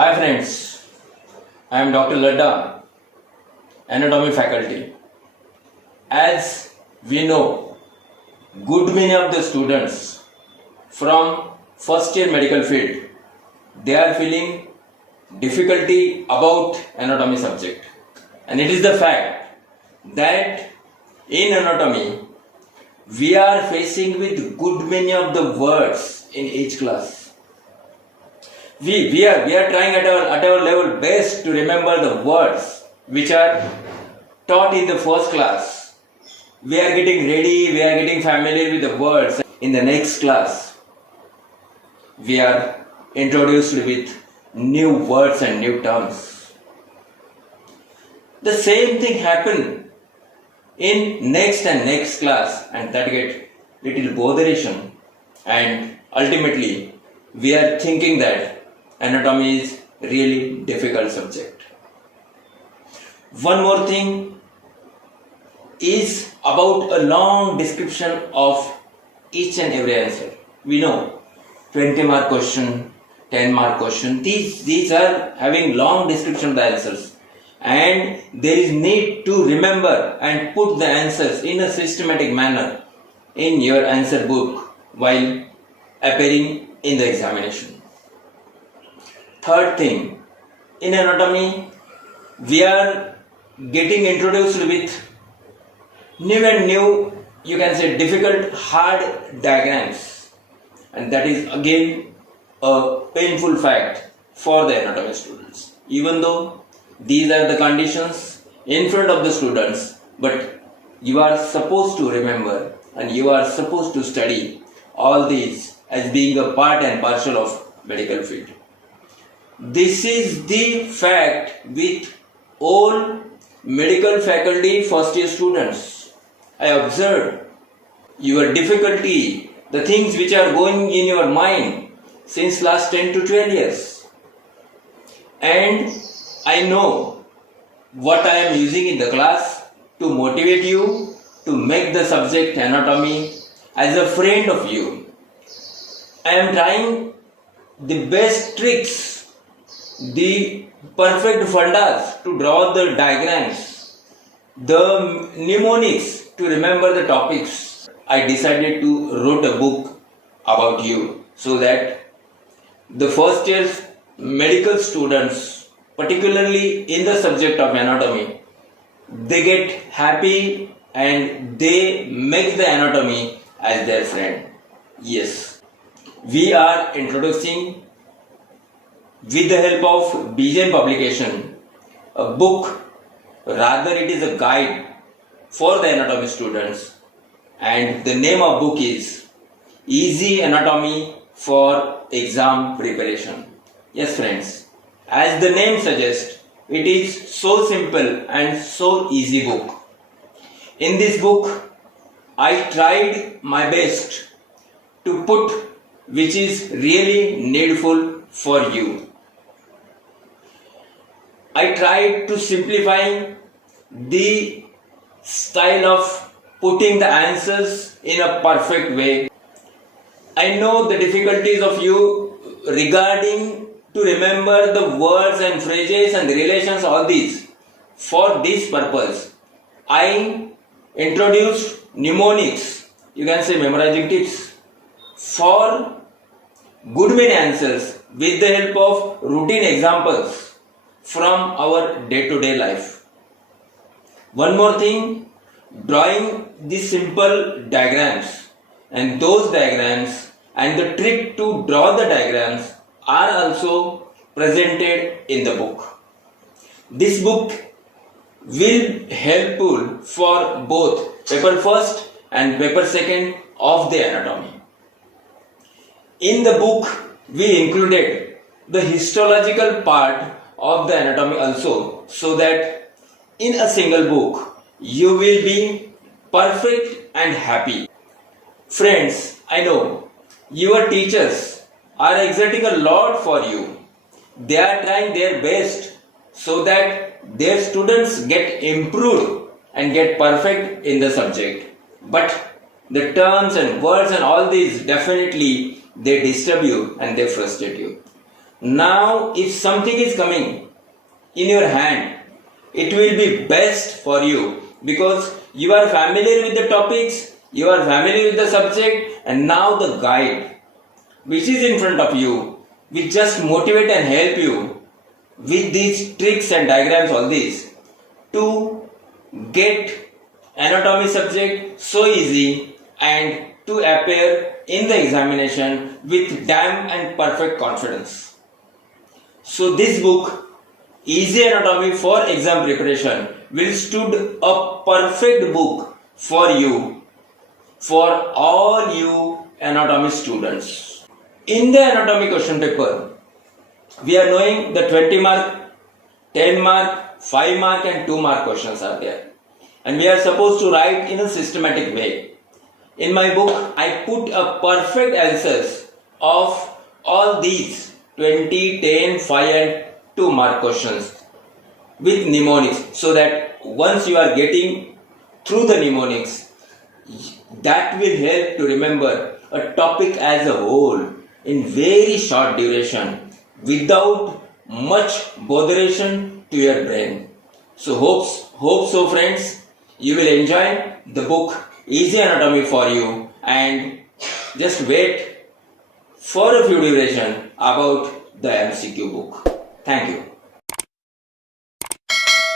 Hi friends, I am Dr. Ladda, Anatomy faculty. As we know, good many of the students from first year medical field, they are feeling difficulty about anatomy subject. And it is the fact that in anatomy, we are facing with good many of the words in each class. We are trying at our level best to remember the words which are taught in the first class. We are getting ready, we are getting familiar with the words. In the next class, we are introduced with new words and new terms. The same thing happen in next and next class, and that get little botheration, and ultimately we are thinking that anatomy is really difficult subject. One more thing is about a long description of each and every answer. We know 20 mark question, 10 mark question, these are having long description of the answers, and there is need to remember and put the answers in a systematic manner in your answer book while appearing in the examination. Third thing, in anatomy, we are getting introduced with new and new, you can say difficult, hard diagrams, and that is again a painful fact for the anatomy students. Even though these are the conditions in front of the students, but you are supposed to remember and you are supposed to study all these as being a part and parcel of medical field. This is the fact with all medical faculty first year students. I observed your difficulty, the things which are going in your mind since last 10 to 12 years. And I know what I am using in the class to motivate you to make the subject anatomy as a friend of you. I am trying the best tricks, the perfect fundas to draw the diagrams, the mnemonics to remember the topics. I decided to write a book about you so that the first year medical students, particularly in the subject of anatomy, they get happy and they make the anatomy as their friend. Yes, we are introducing, with the help of BJN publication, a book, rather it is a guide for the anatomy students, and the name of book is Easy Anatomy for Exam Preparation. Yes friends, as the name suggests, it is so simple and so easy book. In this book, I tried my best to put which is really needful for you. I tried to simplify the style of putting the answers in a perfect way. I know the difficulties of you regarding to remember the words and phrases and the relations, all these. For this purpose, I introduced mnemonics, you can say memorizing tips, for good many answers with the help of routine examples from our day-to-day life. One more thing, drawing the simple diagrams, and those diagrams and the trick to draw the diagrams are also presented in the book. This book will helpful for both paper first and paper second of the anatomy. In the book, we included the histological part of the anatomy also, so that in a single book you will be perfect and happy. Friends, I know your teachers are exerting a lot for you. They are trying their best so that their students get improved and get perfect in the subject. But the terms and words and all these, definitely they disturb you and they frustrate you. Now if something is coming in your hand, it will be best for you because you are familiar with the topics, you are familiar with the subject, and now the guide which is in front of you will just motivate and help you with these tricks and diagrams, all these, to get anatomy subject so easy and to appear in the examination with damn and perfect confidence. So this book, Easy Anatomy for Exam Preparation, will stood a perfect book for you, for all you anatomy students. In the anatomy question paper, we are knowing the 20 mark, 10 mark, 5 mark and 2 mark questions are there. And we are supposed to write in a systematic way. In my book, I put a perfect answers of all these 20, 10, 5 and 2 mark questions with mnemonics, so that once you are getting through the mnemonics, that will help to remember a topic as a whole in very short duration without much botheration to your brain. So hope so friends, you will enjoy the book Easy Anatomy for you, and just wait for a few duration about the MCQ book. Thank you.